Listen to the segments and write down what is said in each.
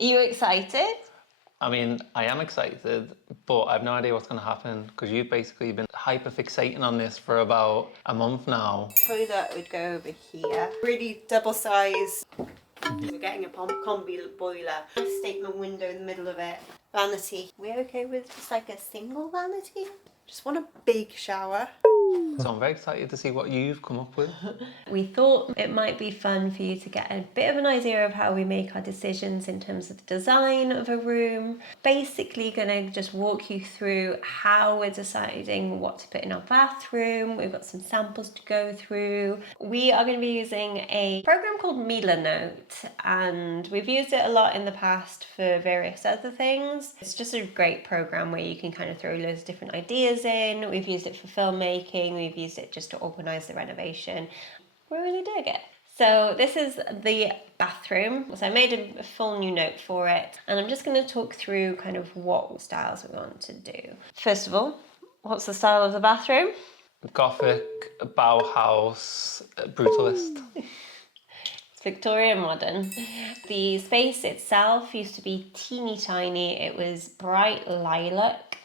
Are you excited? I mean, I am excited, but I have no idea what's going to happen because you've basically been hyper fixating on this for about a month now. Toilet would go over here. Really double size. We're getting a combi boiler. Statement window in the middle of it. Vanity. We're okay with just like a single vanity? Just want a big shower. So I'm very excited to see what you've come up with. We thought it might be fun for you to get a bit of an idea of how we make our decisions in terms of the design of a room. Basically going to just walk you through how we're deciding what to put in our bathroom. We've got some samples to go through. We are going to be using a program called Note, and we've used it a lot in the past for various other things. It's just a great program where you can kind of throw loads of different ideas in. We've used it for filmmaking. We've used it just to organise the renovation. We're really dig it. So this is the bathroom. So I made a full new note for it, and I'm just going to talk through kind of what styles we want to do. First of all, what's the style of the bathroom? Gothic, Bauhaus, brutalist. It's Victorian modern. The space itself used to be teeny tiny. It was bright lilac.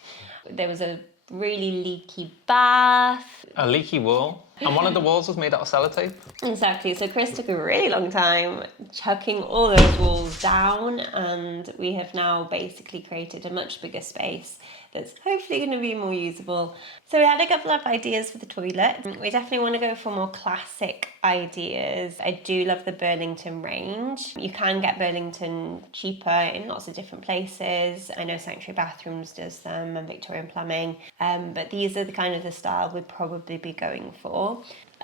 There was a really leaky bath. A leaky wall. And one of the walls was made out of sellotape. Exactly. So Chris took a really long time chucking all those walls down, and we have now basically created a much bigger space that's hopefully going to be more usable. So we had a couple of ideas for the toilet. We definitely want to go for more classic ideas. I do love the Burlington range. You can get Burlington cheaper in lots of different places. I know Sanctuary Bathrooms does them and Victorian Plumbing, but these are the kind of the style we'd probably be going for.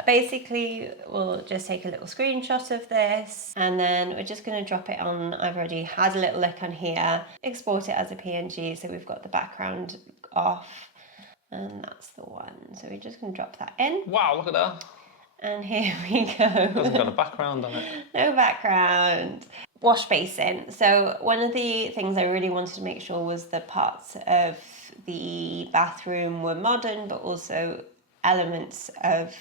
Basically, we'll just take a little screenshot of this, and then we're just going to drop it on. I've already had a little look on here, export it as a PNG, so we've got the background off, and that's the one. So we're just going to drop that in. Wow, look at that. And here we go. Hasn't got a background on it. No background. Wash basin. So one of the things I really wanted to make sure was the parts of the bathroom were modern, but also elements of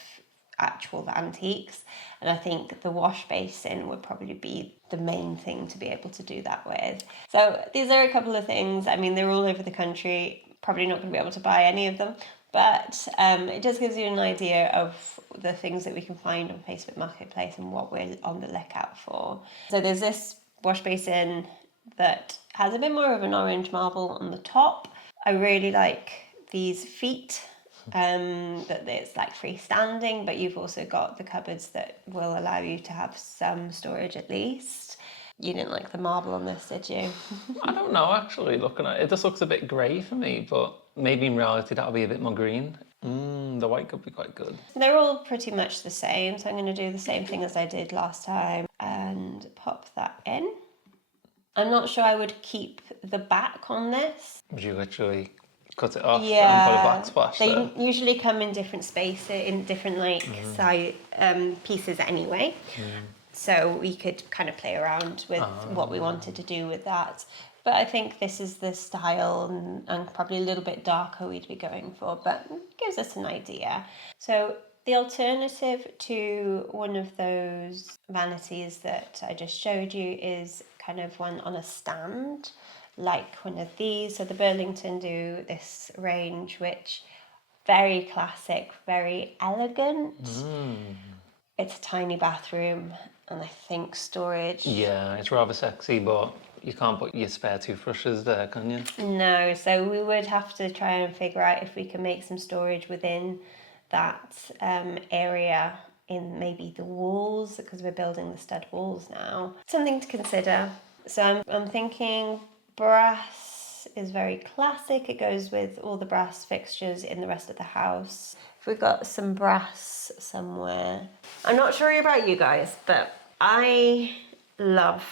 actual antiques, and I think the wash basin would probably be the main thing to be able to do that with. So these are a couple of things. I mean, they're all over the country, probably not going to be able to buy any of them, but it just gives you an idea of the things that we can find on Facebook Marketplace and what we're on the lookout for. So there's this wash basin that has a bit more of an orange marble on the top. I really like these feet, that it's like freestanding, but you've also got the cupboards that will allow you to have some storage at least. You didn't like the marble on this, did you? I don't know, actually, looking at it. It just looks a bit grey for me, but maybe in reality that'll be a bit more green. The white could be quite good. They're all pretty much the same, so I'm going to do the same thing as I did last time and pop that in. I'm not sure I would keep the back on this. Would you literally cut it off and put a backsplash they there? usually come in different spaces, in different size pieces anyway. So we could kind of play around with what we wanted to do with that. But I think this is the style, and probably a little bit darker we'd be going for, but it gives us an idea. So the alternative to one of those vanities that I just showed you is kind of one on a stand, like one of these. So the Burlington do this range, which very classic, very elegant. It's a tiny bathroom, and I think storage. Yeah, it's rather sexy, but you can't put your spare toothbrushes there, can you? No, so we would have to try and figure out if we can make some storage within that area in maybe the walls, because we're building the stud walls now. Something to consider. So I'm thinking brass is very classic. It goes with all the brass fixtures in the rest of the house. If we've got some brass somewhere. I'm not sure about you guys, but I love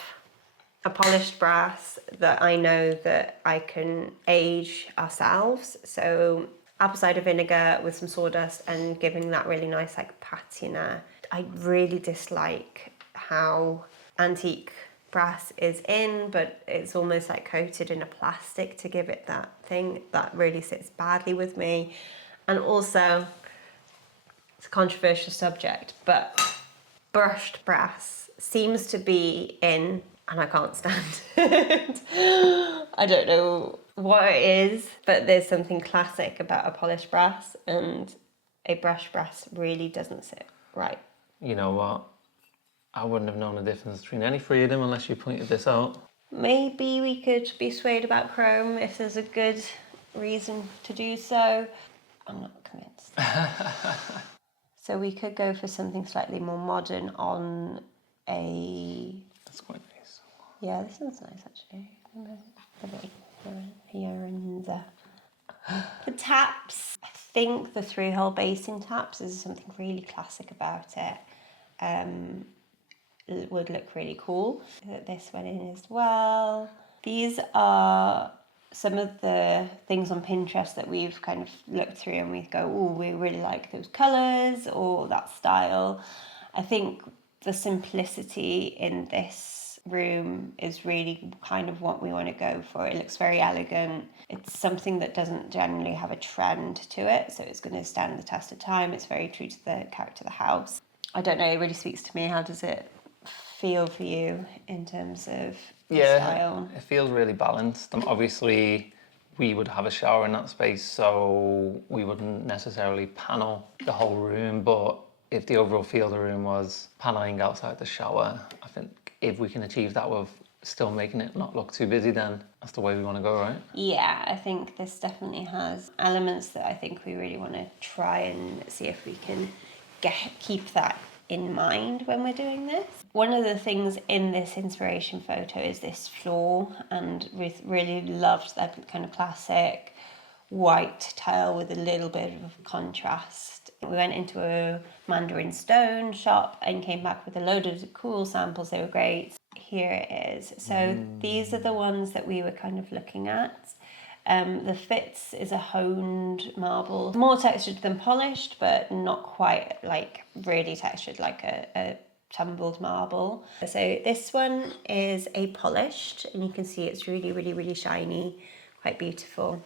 a polished brass that I know that I can age ourselves. So apple cider vinegar with some sawdust and giving that really nice like patina. I really dislike how antique brass is in, but it's almost like coated in a plastic to give it that thing. That really sits badly with me. And also, it's a controversial subject, but brushed brass seems to be in. and I can't stand it. I don't know what it is, but there's something classic about a polished brass, and a brushed brass really doesn't sit right. You know what? I wouldn't have known the difference between any three of them unless you pointed this out. Maybe we could be swayed about chrome if there's a good reason to do so. I'm not convinced. So we could go for something slightly more modern on a... That's quite nice. Yeah, this one's nice actually. The taps, I think the 3-hole basin taps is something really classic about it. It would look really cool. This went in as well. These are some of the things on Pinterest that we've kind of looked through and we go, oh, we really like those colours or that style. I think the simplicity in this room is really kind of what we want to go for. It looks very elegant. It's something that doesn't generally have a trend to it, so it's going to stand the test of time. It's very true to the character of the house. I don't know, it really speaks to me. How does it feel for you in terms of the style? It feels really balanced. Obviously, we would have a shower in that space, so we wouldn't necessarily panel the whole room, but if the overall feel of the room was paneling outside the shower, I think if we can achieve that with still making it not look too busy, then that's the way we want to go, right? Yeah, I think this definitely has elements that I think we really want to try and see if we can keep that in mind when we're doing this. One of the things in this inspiration photo is this floor, and we really loved that kind of classic white tile with a little bit of contrast. We went into a Mandarin stone shop and came back with a load of cool samples. They were great. Here it is. So these are the ones that we were kind of looking at. The Fitz is a honed marble, more textured than polished, but not quite like really textured like a tumbled marble. So this one is a polished, and you can see it's really, really, really shiny, quite beautiful.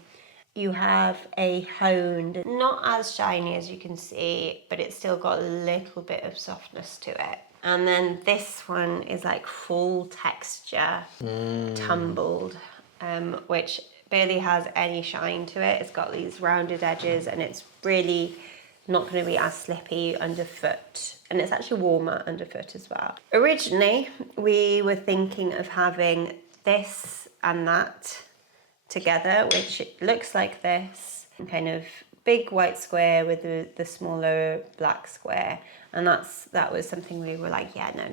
You have a honed, not as shiny as you can see, but it's still got a little bit of softness to it. And then this one is like full texture, tumbled, which barely has any shine to it. It's got these rounded edges and it's really not going to be as slippy underfoot. And it's actually warmer underfoot as well. Originally, we were thinking of having this and that together, which looks like this, kind of big white square with the smaller black square. And that was something we were like, yeah, no,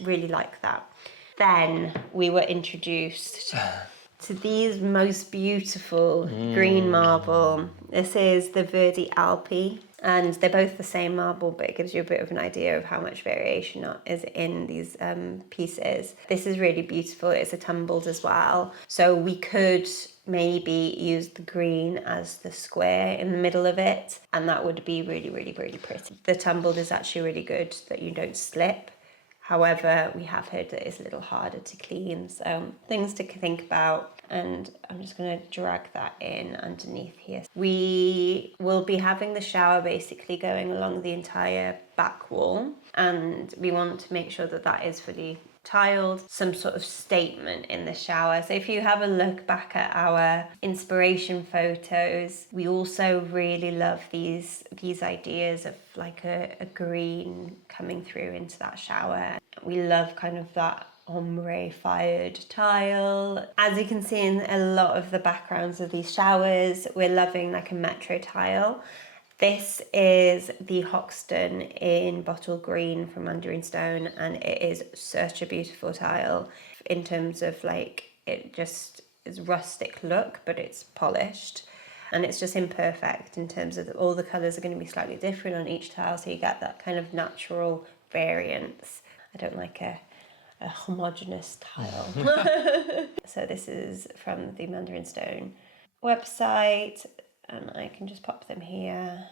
really like that. Then we were introduced to these most beautiful green marble. This is the Verdi Alpi, and they're both the same marble, but it gives you a bit of an idea of how much variation is in these pieces. This is really beautiful. It's a tumbled as well, so we could maybe use the green as the square in the middle of it, and that would be really, really, really pretty. The tumbled is actually really good that you don't slip. However, we have heard that it's a little harder to clean, so things to think about. And I'm just going to drag that in underneath here. We will be having the shower basically going along the entire back wall, and we want to make sure that that is fully tiled, some sort of statement in the shower. So if you have a look back at our inspiration photos, we also really love these ideas of like a green coming through into that shower. We love kind of that ombre fired tile. As you can see in a lot of the backgrounds of these showers, we're loving like a metro tile. This is the Hoxton in bottle green from Mandarin Stone, and it is such a beautiful tile in terms of like, it just is rustic look, but it's polished. And it's just imperfect in terms of all the colours are going to be slightly different on each tile, so you get that kind of natural variance. I don't like a homogeneous tile. So this is from the Mandarin Stone website, and I can just pop them here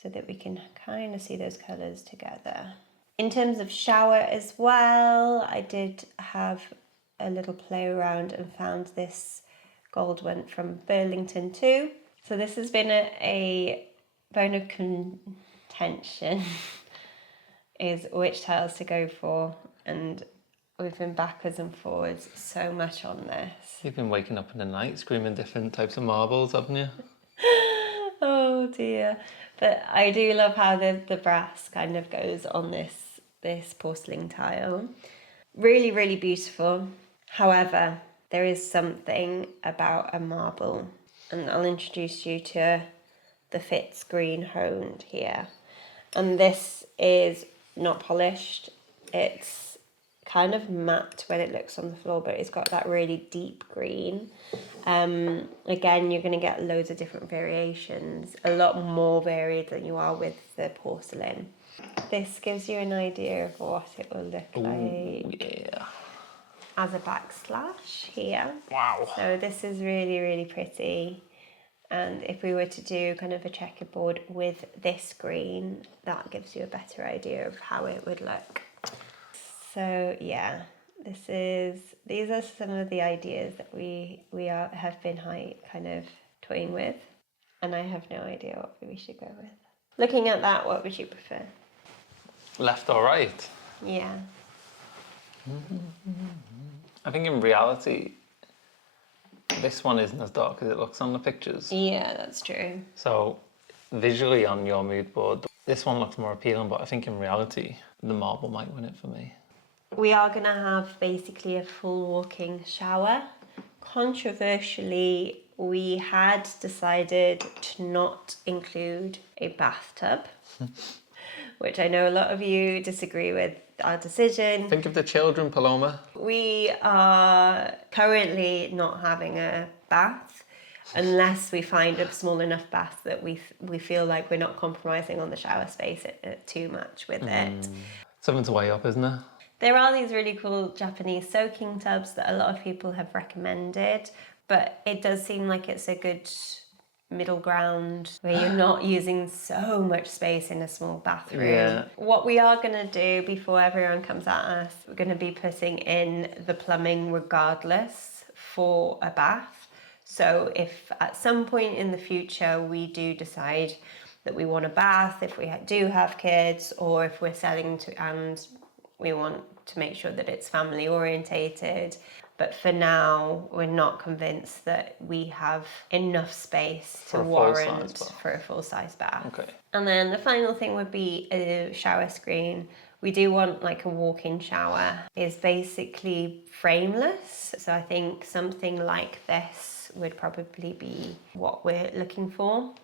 so that we can kind of see those colours together. In terms of shower as well, I did have a little play around and found this gold one from Burlington too. So this has been a bone of contention is which tiles to go for, and We've been backwards and forwards so much on this. You've been waking up in the night screaming different types of marbles, haven't you? Oh dear. But I do love how the brass kind of goes on this porcelain tile. Really, really beautiful. However, there is something about a marble, and I'll introduce you to the Fitz Green Honed here. And this is not polished. It's kind of matte when it looks on the floor, but it's got that really deep green. Again, you're going to get loads of different variations, a lot more varied than you are with the porcelain. This gives you an idea of what it will look like Yeah. as a backslash here. Wow. So this is really, really pretty. And if we were to do kind of a checkerboard with this green, that gives you a better idea of how it would look. So yeah, these are some of the ideas that have been kind of toying with, and I have no idea what we should go with. Looking at that, what would you prefer? Left or right? Yeah. I think in reality, this one isn't as dark as it looks on the pictures. Yeah, that's true. So visually on your mood board, this one looks more appealing, but I think in reality, the marble might win it for me. We are going to have basically a full walk-in shower. Controversially, we had decided to not include a bathtub, which I know a lot of you disagree with our decision. Think of the children, Paloma. We are currently not having a bath unless we find a small enough bath that we feel like we're not compromising on the shower space too much with it. Something to weigh up, isn't it? There are these really cool Japanese soaking tubs that a lot of people have recommended, but it does seem like it's a good middle ground where you're not using so much space in a small bathroom. Yeah. What we are going to do before everyone comes at us, we're going to be putting in the plumbing regardless for a bath. So if at some point in the future we do decide that we want a bath, if we do have kids, or if we're selling and we want to make sure that it's family orientated. But for now, we're not convinced that we have enough space to warrant for a full-size bath. Okay. And then the final thing would be a shower screen. We do want like a walk-in shower. It's basically frameless. So I think something like this would probably be what we're looking for.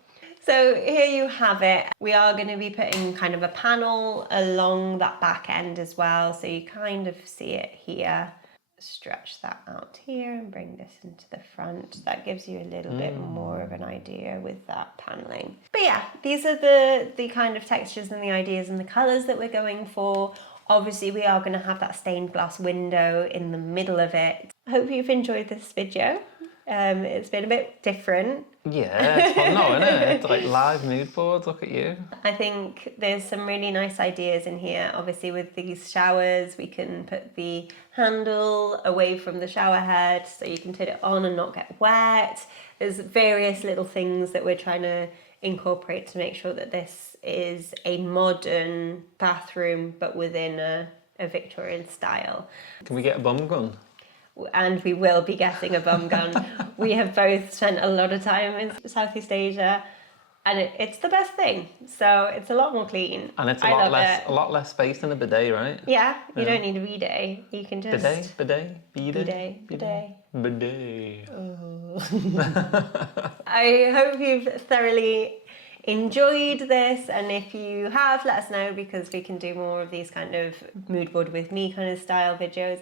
So here you have it. We are going to be putting kind of a panel along that back end as well. So you kind of see it here. Stretch that out here and bring this into the front. That gives you a little bit more of an idea with that paneling. But yeah, these are the kind of textures and the ideas and the colors that we're going for. Obviously, we are going to have that stained glass window in the middle of it. I hope you've enjoyed this video. It's been a bit different. Yeah, it's fun though, isn't it? It's like live mood boards, look at you. I think there's some really nice ideas in here. Obviously with these showers, we can put the handle away from the shower head so you can turn it on and not get wet. There's various little things that we're trying to incorporate to make sure that this is a modern bathroom but within a Victorian style. Can we get a bum gun? And we will be getting a bum gun. We have both spent a lot of time in Southeast Asia, and it's the best thing. So it's a lot more clean. And it's a lot less space than a bidet, right? Yeah, you don't need a bidet. You can just bidet. Oh. I hope you've thoroughly enjoyed this, and if you have, let us know, because we can do more of these kind of mood board with me kind of style videos.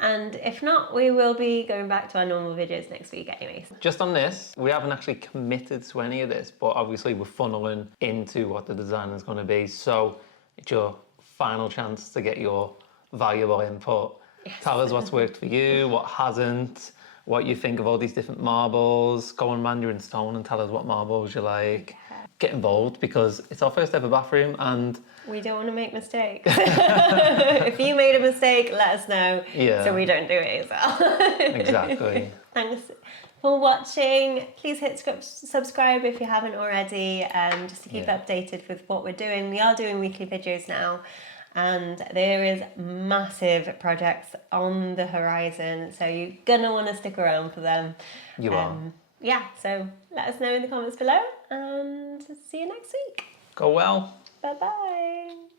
And if not, we will be going back to our normal videos next week anyways. Just on this, we haven't actually committed to any of this, but obviously we're funneling into what the design is going to be. So it's your final chance to get your valuable input. Yes. Tell us what's worked for you, what hasn't, what you think of all these different marbles. Go on Mandarin Stone and tell us what marbles you like. Get involved, because it's our first ever bathroom and we don't want to make mistakes. If you made a mistake, let us know, so we don't do it as well. Exactly. Thanks for watching. Please hit subscribe if you haven't already, just to keep updated with what we're doing. We are doing weekly videos now, and there is massive projects on the horizon, so you're gonna want to stick around for them. You are. Yeah, so let us know in the comments below, and see you next week. Go well. Bye bye.